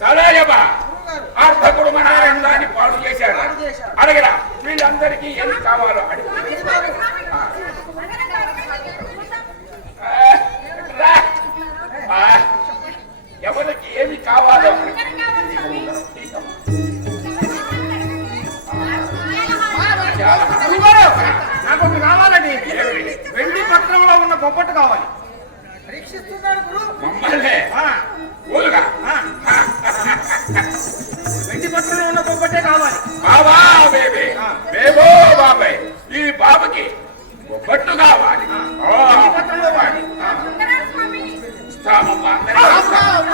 సలయమా అర్థకుడు మన ఆనందాన్ని పాడు చేశాడు. చేశాడు. అడగరా వీళ్ళందరికీ ఏమి కావాలో అడుగు. ఎవరికి ఏమి కావాలో నాకు ఒకటి కావాలండి? వెండి పత్రంలో ఉన్న బొబ్బట్టు కావాలి. పరీక్షిస్తున్నాడు గురు మమ్మల్ని. ఆ. వెండి పత్రంలో ఉన్న బొబ్బట్టే కావాలి. బాబా బేబీ. బేబో బాబాయ్. ఈ బాబుకి బొబ్బట్టు కావాలి. ఓ, వెండి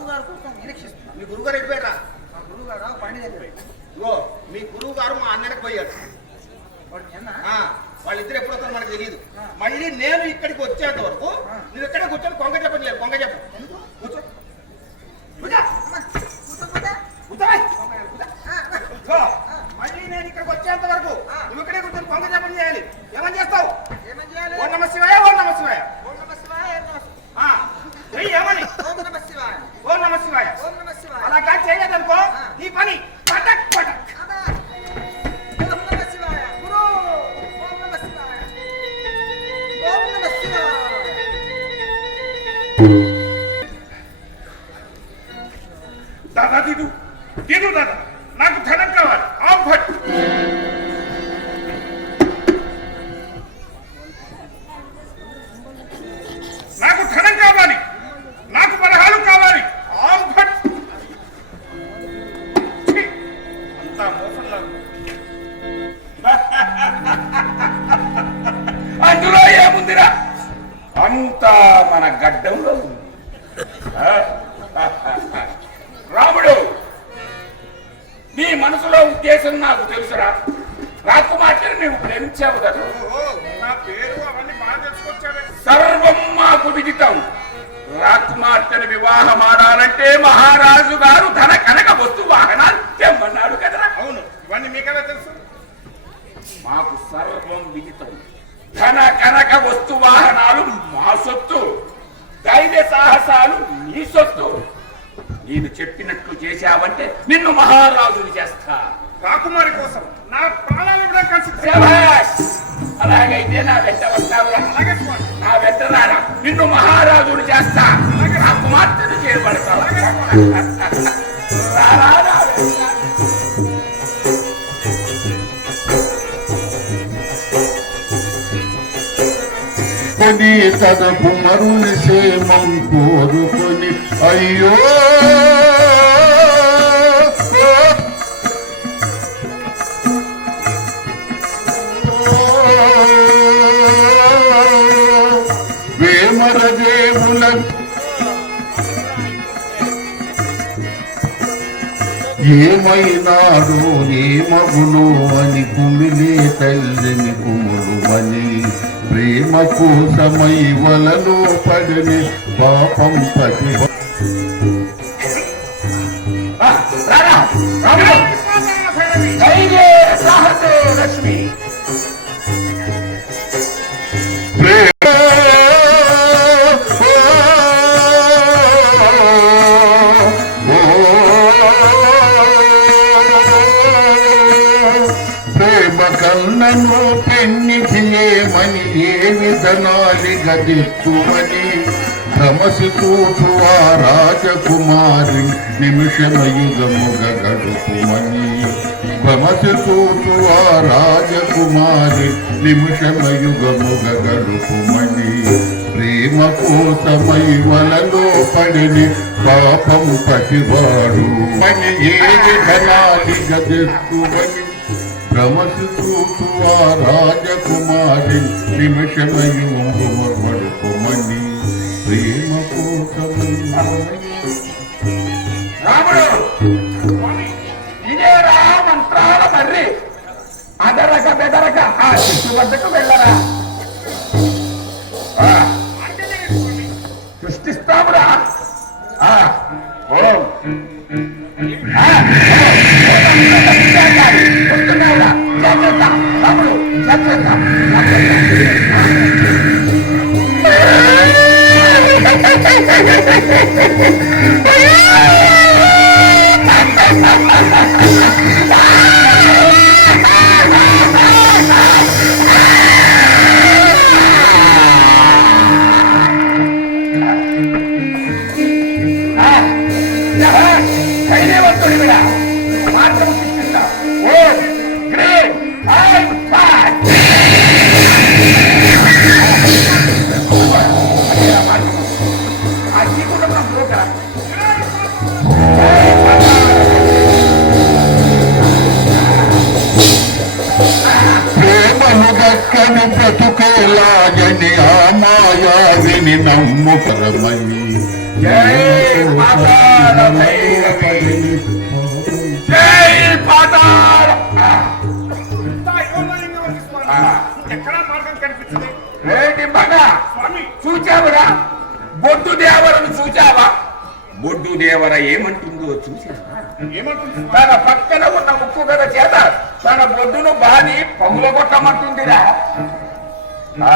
గురువు గారి కోసం నిరీక్షిస్తున్నా. మీ గురువు గారు వెళ్ళిపోయారా మా గురువు గారు పండి ఇగో మీ గురువు గారు మా అన్నకి పోయాడు వాళ్ళిద్దరు ఎప్పుడు వస్తారో మనకు తెలియదు మళ్ళీ నేను ఇక్కడికి వచ్చేంత వరకు నువ్వు ఎక్కడ కూర్చొని కొంగ చెప్పని లేదు కొంగ చెప్పు. కూర్చో. మళ్ళీ నేను ఇక్కడికి వచ్చేంత వరకు నువ్వు ఇక్కడే కూర్చొని కొంగ చెప్పని చేయాలి. ఏమని చేస్తావు? ఏమని చేయాలి? ఓ నమ శివాయ ఓం నమ శివాయ. entiendo nada. మాకు విదితం రాకుమార్తెను వివాహం ఆడాలంటే మహారాజు గారు ధన కనక వస్తు వాహనాలు తెమ్మన్నాడు కదరా అవును. ఇవన్నీ మీకెలా తెలుసు? మాకు సర్వం విదితం. ధన కనక వస్తు వాహనాలు మా సొత్తు. ధైర్య సాహసాలు నీ సొత్తు. నేను చెప్పినట్లు చేశావంటే నిన్ను మహారాజుని చేస్తా. రాకుమారి కోసం నా ప్రాణాలు కూడా కలిసి! అలాగైతే నా వెంట వస్తావురా. అలాగే. నా బిడ్డలారా నిన్ను మహారాజును చేస్తా. నా కుమార్తెను చేయబడతావు? కొని తనకు సేమం కోరుకొని అయ్యో! ఏమైనాడు ఏమగును అని కుమిలే తల్లిని కుములువని ప్రేమ కోసమై వలలో పడిని పాపం పతి విధనాలి గదిస్తువని భ్రమసి రాజకుమారి నిమిషమయుగముగ గడుపుమని భ్రమసి ఆ రాజకుమారి నిమిషమయుగముగ గడుపుమని ప్రేమ కోసమై వలలో పడిని పాపం పసివాడు. మని ఏ విధనాలి గదిస్తువని భ్రమసి చూచువా రాజకుమారి నిమిషమయుగముగడుపుమని ప్రేమ కోసమై రాముడు! ఇదే మంత్రాల మర్రి అదరక బెదరక ఆ శిశు వద్దకు వెళ్ళరా. ఆ, సృష్టిస్తామురా. ఆ, ఆ, ఓం. వస్తున్నావురా? జాగ్రత్త రాముడు జాగ్రత్త జాగ్రత్త. ధైర్యవంతుడి కనిపించింది. ఏంటి స్వామి. చూచావురా? బొడ్డు దేవరను చూచావా? బొడ్డు దేవర ఏమంటుందో చూసావా ఏమంటుంది? తన పక్కన ఉన్న ఉప్పు గద చేత తన బొడ్డును బాది పగులగొట్టమంటుందిరా. ఆ.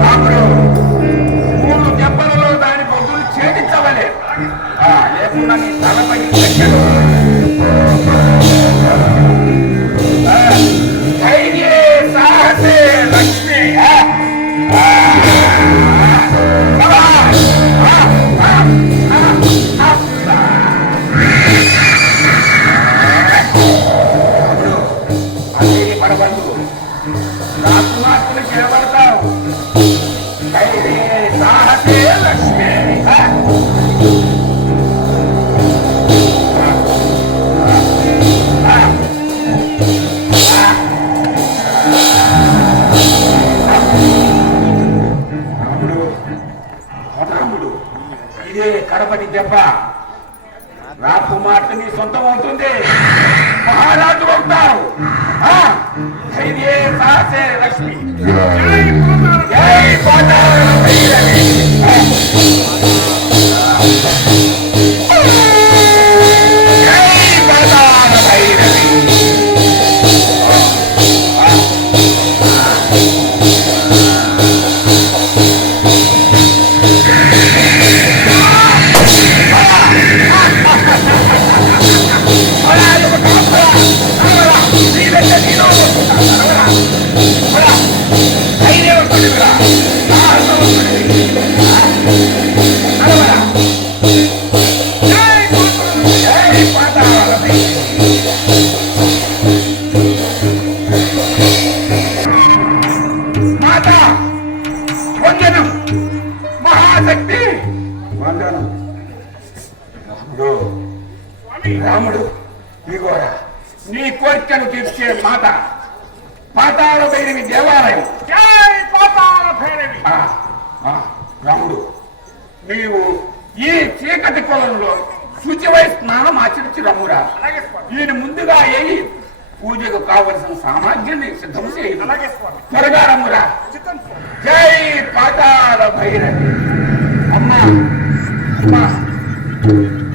రాముడు మూడు దెబ్బలలో దాని బొడ్డును ఛేదించవలే. లేకుండా నీ తలపై మహాశక్తి! రాముడు రాముడు నీ కోరికను తీర్చే మాత పాతాల భైరవి దేవాలయం. రాముడు నీవు ఈ చీకటి కొలంలో శుచివై స్నానం ఆచరించి రమ్మురా. దీని ముందుగా ఏ పూజకు కావలసిన సామాగ్రిని సిద్ధం చేయాలి త్వరగా రమ్మురా. జై పాతాల భైరవి! Thank you.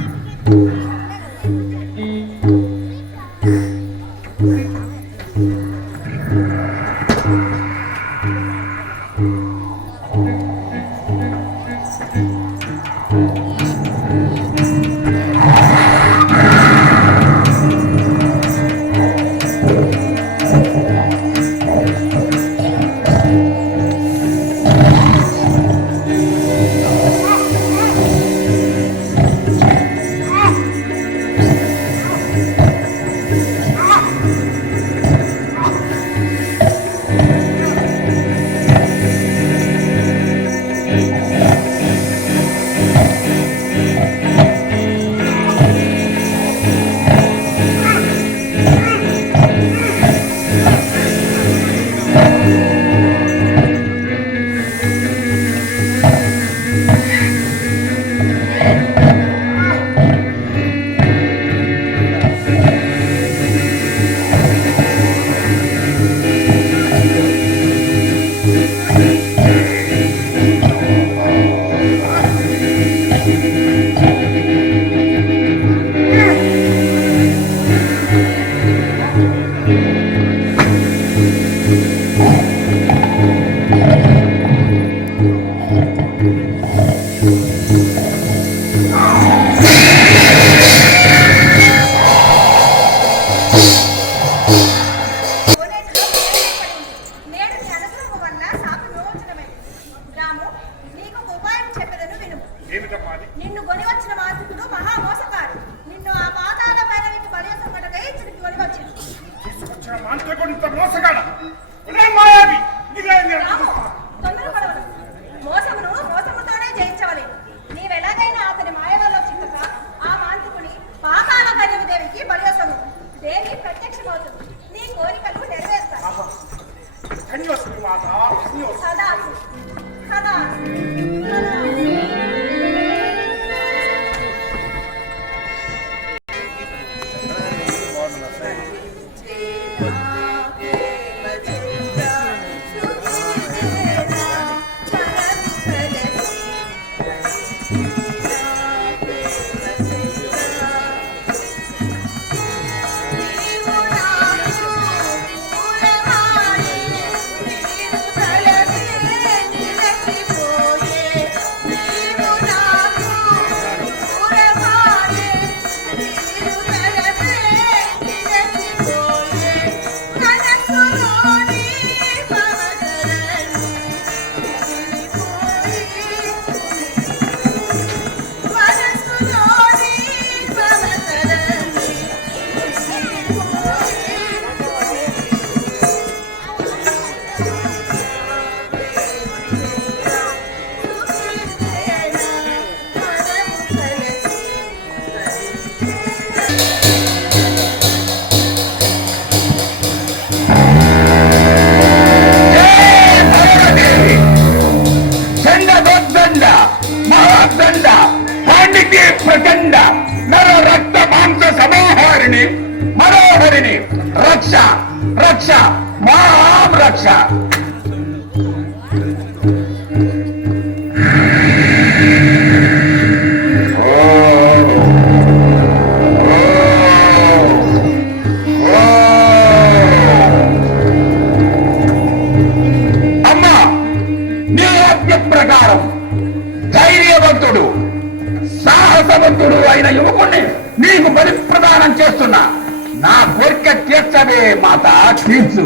మాత క్షీర్చు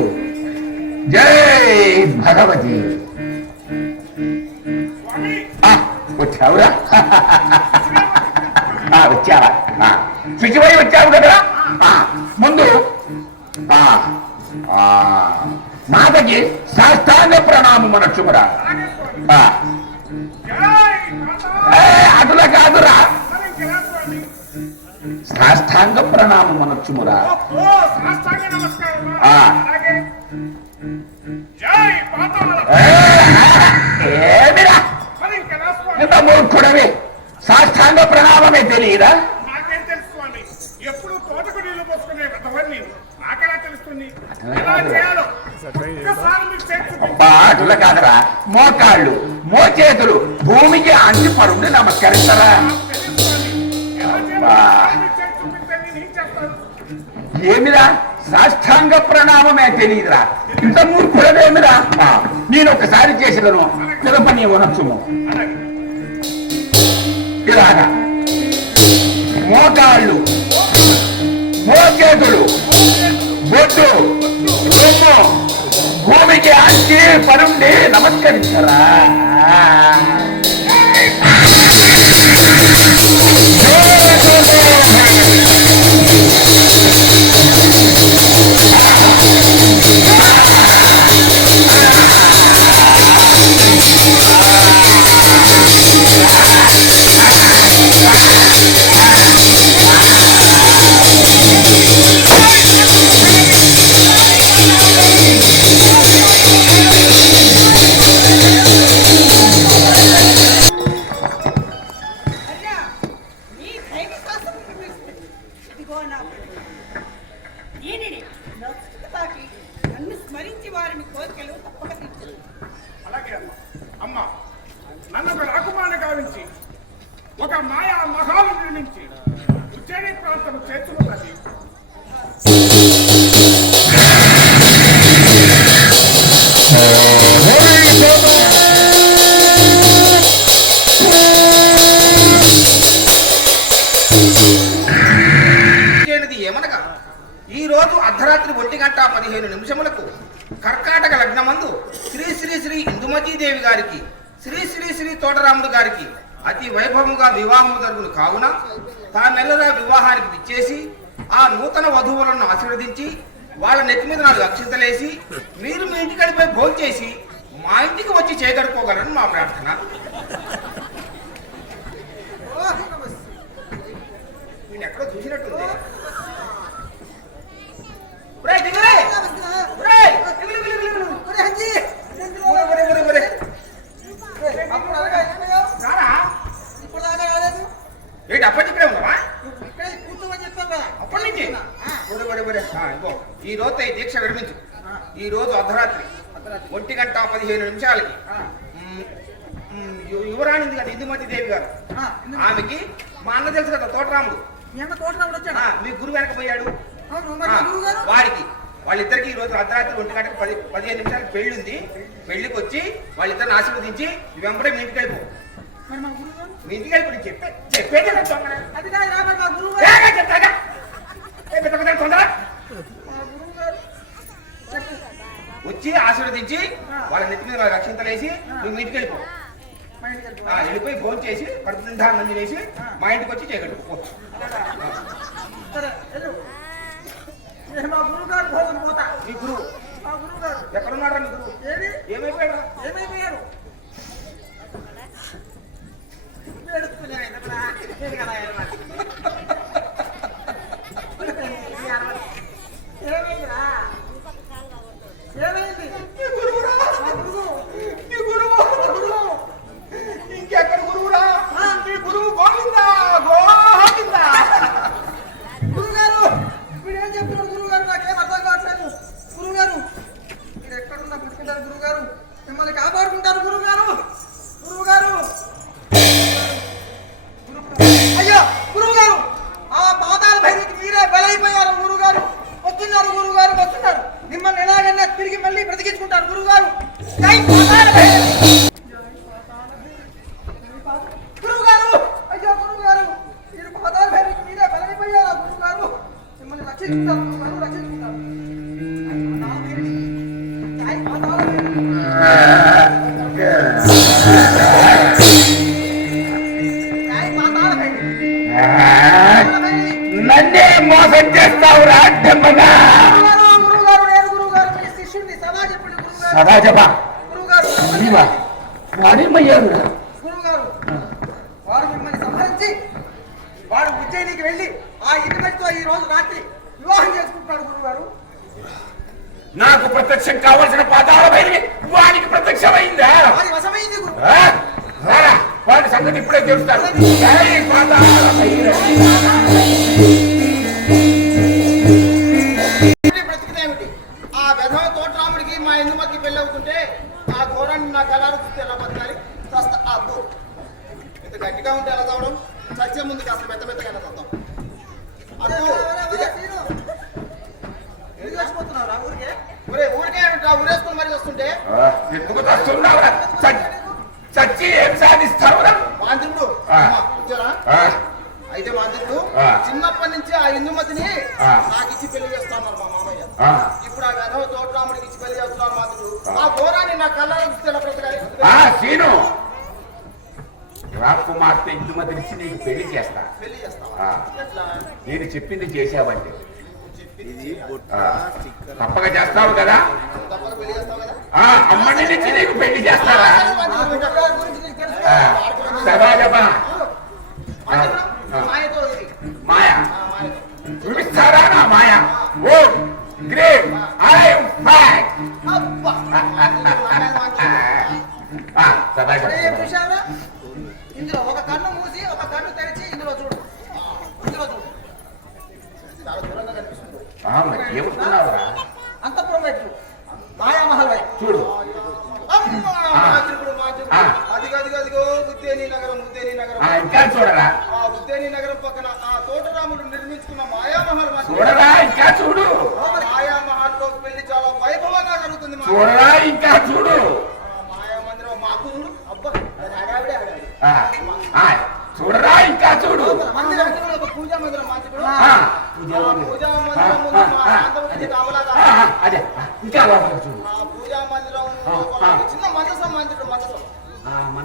జై భగవతి. వచ్చావురా? వచ్చావా? శుచిపోయి వచ్చావు కదా? ముందు. మాతకి శాస్త్రాంగ ప్రణామం అనొచ్చుమరా అటులా కాదురా. సాష్టాంగ ప్రణామం అనొచ్చుమురా ఏమిరా? ఇంత మూర్ఖుడవి. సాష్టాంగ ప్రణామమే తెలియదా ఎప్పుడు తోటకు నీళ్ళు పోసుకునే వెతవని నాకెలా తెలుస్తుంది? ఎలా చేయాలో? ఒక్కసారి మీరు చేసి చూపించండి. బాటుల కాదరా. మోకాళ్ళు మోచేతులు భూమికి అంటి పరుండి నమస్కరిస్తారా? ఏమిరా? సాష్టాంగ ప్రణామమే తెలియదురా ఇంత మూర్ఖుడవేమిరా నేను ఒకసారి చేసినను తిరుపని ఉనొచ్చుము ఇలాగా. మోకాళ్ళు. మోచేతులు. బొట్టు. భూమికి అంటి పనుండి నమస్కరించరా. శ్రీ శ్రీ శ్రీ ఇందుమతీదేవి గారికి శ్రీ శ్రీ శ్రీ తోటరాముడు గారికి అతి వైభవముగా వివాహము జరుగును కావున తామెల్లరా వివాహానికి విచ్చేసి ఆ నూతన వధువులను ఆశీర్వదించి వాళ్ళ నెత్తి మీద నాలుగు అక్షింతలేసి మీరు మీ ఇంటికి వెళ్ళిపోయి భోజనం చేసి మా ఇంటికి వచ్చి చేయగలుపుకోగలరని మా ప్రార్థన. ఎక్కడో చూసినట్టుంది. ఏంటి అప్పటి ఇక్కడే ఉన్నావా. అప్పటి నుంచి? ఈ రోజు ఈ దీక్ష విరమించు. ఈ రోజు అర్ధరాత్రి. ఒంటి గంట పదిహేను నిమిషాలకి. ఆ, మ్, మ్, యు- యువరాణి ఉంది కదా ఇందుమతి దేవి గారు? ఆమెకి మా అన్న తెలుసు కదా తోటరాముడు. మీ అన్న తోటరాముడు వచ్చాడా? ఆ, మీ గురువు వెనక పోయాడు. వారికి వాళ్ళిద్దరికి ఈ రోజు అర్ధరాత్రి ఒంటి గంటకు పది పదిహేను నిమిషాలకు పెళ్ళి ఉంది పెళ్ళికి వచ్చి వాళ్ళిద్దరిని ఆశీర్వదించి వెంబడే మీ ఇంటికి వెళ్ళిపో. మా ఇంటికి చెప్పే చెప్పేది తొందర చెప్తాగా. వచ్చి ఆశీర్వదించి వాళ్ళ నెత్తి మీద రక్షింతలేసి నువ్వు ఇంటికి వెళ్ళిపో. వెళ్ళిపోయి ఫోన్ చేసి పడుతుందాన్ని నంది వేసి మా ఇంటికి వచ్చి చేయగలరు పో. సరే, వెళ్ళు. నేను వెళ్ళి ఆ ఇంటితో ఈ రోజు రాత్రి వివాహం చేసుకుంటున్నాడు గురువుగారు. నాకు ప్రత్యక్షం కావలసిన పాదాల భైరవి వానికి ప్రత్యక్షమైందా? వశమైంది గురు వాడి సంగతి ఇప్పుడే భైరవి. ఇంత గట్టిగా ఉంటే ఎలా చదవడం చచ్చే ముందు కాస్త మెత్త మెత్తగా ఎలా చదువుతాం? అబ్బో ఇక- ఎందుకు చచ్చి ఏం సాధిస్తావురా మాంత్రికుడు అయితే మాంత్రికుడు చిన్నప్పటి నుంచి ఆ ఇందుమతిని నాకు ఇచ్చి పెళ్ళి చేస్తాన్నారు మా మామయ్య ఇప్పుడు ఆ వెధవ తోటరాముడికి ఇచ్చి పెళ్ళి చేస్తున్నారు మాంత్రికుడు ఆ ఘోరాన్ని నా కళ్ళలో చూస్తే సీను. రాకుమార్తె ఇందుమతినిచ్చి నీకు పెళ్ళి చేస్తా. నేను చెప్పింది చేసావంటే తప్పక చేస్తావు కదా? తప్పక పెళ్ళి చేస్తావు కదా? ఆ అమ్మని నుంచి నీకు పెళ్ళి చేస్తారా? మా గురుగారి గురించి నీకు తెలుసు ఆ, సదాజమా మాంత్రికుడు, మాయతో ఇది. మాయ. ఆ, మాయతో చూపిస్తారా నా మాయ? ఓ గ్రేట్ ఐ ఫ్యాక్ అబ్బా. ఒక కన్ను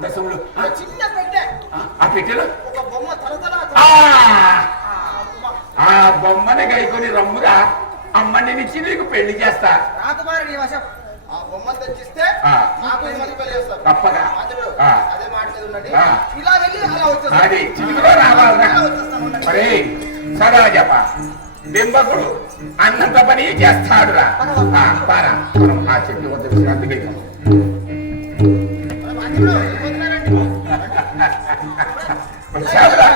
ఒక చిన్న పెట్టె. ఆ, పెట్టెలు? ఒక బొమ్మ ఆ, బొమ్మని గైకొని రమ్మురా అమ్మని నుంచి నీకు పెళ్ళి చేస్తా. రాకుమారి నీ వశం. ఆ బొమ్మ తెచ్చిస్తే ఆ. నాకు ఇది మంది పెళ్ళి చేస్తారు. తప్పగా. మంత్రుడు ఆ. అదే మాట ఉండండి. ఇలా వెళ్ళి అలా వచ్చేస్తాను అది సదా చెప్ప బింబకుడు అన్నంత పని చేస్తాడురా. పారా. మనం ఆ చెట్టు వద్ద విశ్రాంతికి சேவலா